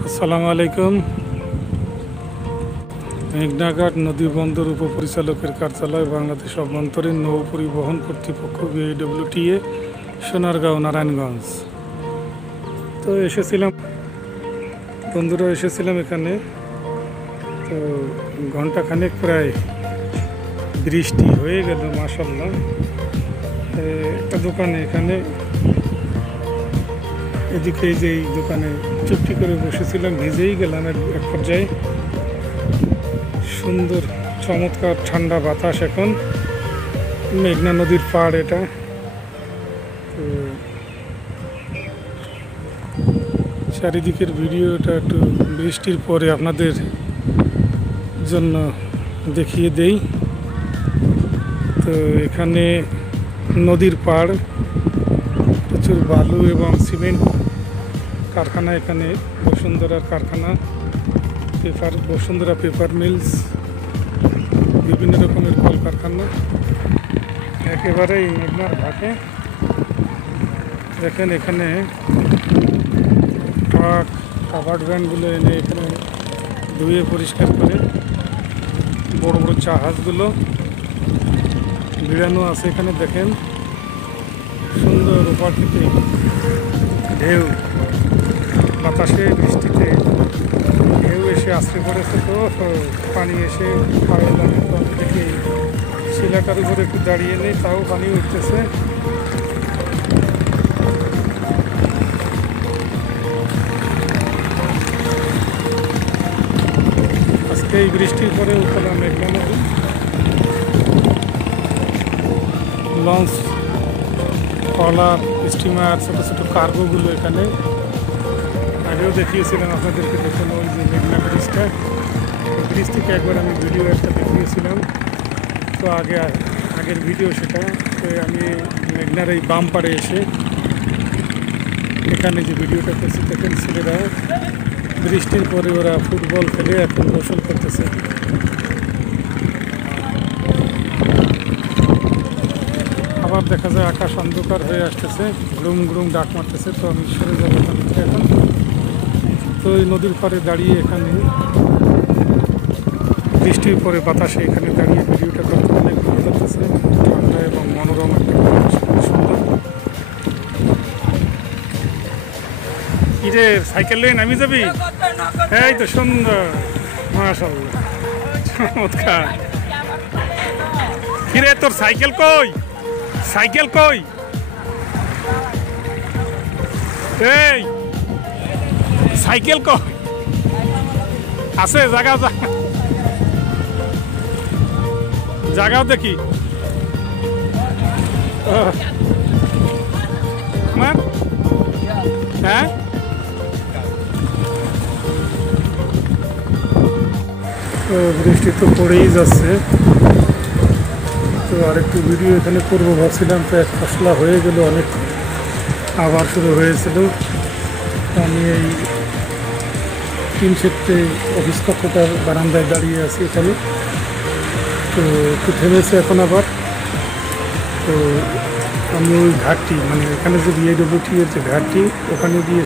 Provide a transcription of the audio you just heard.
আসসালামু আলাইকুম। মেঘনাঘাট নদী বন্দর উপপরিচালকের কার্যালয়, বাংলাদেশ অভ্যন্তরীণ নৌ পরিবহন কর্তৃপক্ষ, BIWTA, সোনারগাঁও, নারায়ণগঞ্জ। তো বন্ধুরা এসেছিলাম এখানে। তো ঘন্টাখানেক প্রায় বৃষ্টি হয়ে গেল, মাশাআল্লাহ। একটা দোকানে এখানে এদিকে যে এই দোকানে চুপটি করে বসেছিলাম, ভিজেই গেলাম এক পর্যায়ে। সুন্দর চমৎকার ঠান্ডা বাতাস। এখন মেঘনা নদীর পাড় এটা। তো চারিদিকের ভিডিওটা একটু বৃষ্টির পরে আপনাদের জন্য দেখিয়ে দেই। তো এখানে নদীর পাড়, প্রচুর বালু এবং সিমেন্ট কারখানা। এখানে বসুন্ধরার কারখানা, বসুন্ধরা পেপার মিলস, বিভিন্ন রকমের কলকারখানা একেবারেই মেঘনার ঘাটে। দেখেন এখানে ট্রাক, কাভার্ড ভ্যানগুলো এনে এখানে ধুয়ে পরিষ্কার করে। বড় বড় জাহাজগুলো ভিড়ানো আছে এখানে। দেখেন সুন্দর উপর থেকে ঢেউ, বাতাসে বৃষ্টিতে ঢেউ এসে আশ্রে পড়েছে। তো পানি এসে পায়ে লাগে। তো আমি দেখি শিলাটার উপরে একটু দাঁড়িয়ে নেই, তাও পানি উঠতেছে। আজকে এই বৃষ্টির পরে উঠলাম মেঘনা নদী। লঞ্চ, ট্রলার, স্টিমার, ছোটো ছোটো কার্গোগুলো এখানে আগেও দেখিয়েছিলাম আপনাদেরকে। দেখুন ওই যে মেঘনা ব্রিজটা, ওই ব্রিজ থেকে একবার আমি ভিডিও একটা দেখিয়েছিলাম। তো আগের ভিডিও সেটা। তো আমি মেঘনার এই বাম পাড়ে এসে এখানে যে ভিডিওটা করছি, দেখেন ছেলেরা বৃষ্টির পরে ওরা ফুটবল খেলে এখন গোসল করতেছে। আবার দেখা যায় আকাশ অন্ধকার হয়ে আসতেছে, গ্রুম গ্রুম ডাক মারতেছে। তো আমি সরে যাবো এখন। তো এই নদীর পাড়ে দাঁড়িয়ে এখানে বৃষ্টির পরে বাতাসে এখানে দাঁড়িয়ে ভিডিওটা করতে অনেক ভালো লাগতেছে। ঠান্ডা এবং মনোরম একটা পরিবেশ, সুন্দর। ইরে সাইকেল নিয়ে নামিয়ে যাবি? এই তো সুন্দর, মাশাআল্লাহ, চমৎকার। কিরে তোর সাইকেল কই? সাইকেল কই? এই সাইকেল কই? আছে জায়গাও দেখি। হ্যাঁ, বৃষ্টি তো পড়েই যাচ্ছে। তো আরেকটু ভিডিও এখানে করবো ভাবছিলাম, তো এক ফসলা হয়ে গেল, অনেক আবার শুরু হয়েছিল। আমি এই 3 সেক্টরে অফিস কক্ষটার বারান্দায় দাঁড়িয়ে আছি এখানে। তো একটু থেমেছে এখন আবার। তো আমি ওই ঘাটটি, মানে এখানে যে BIWTA এর যে ঘাটটি, ওখানে গিয়ে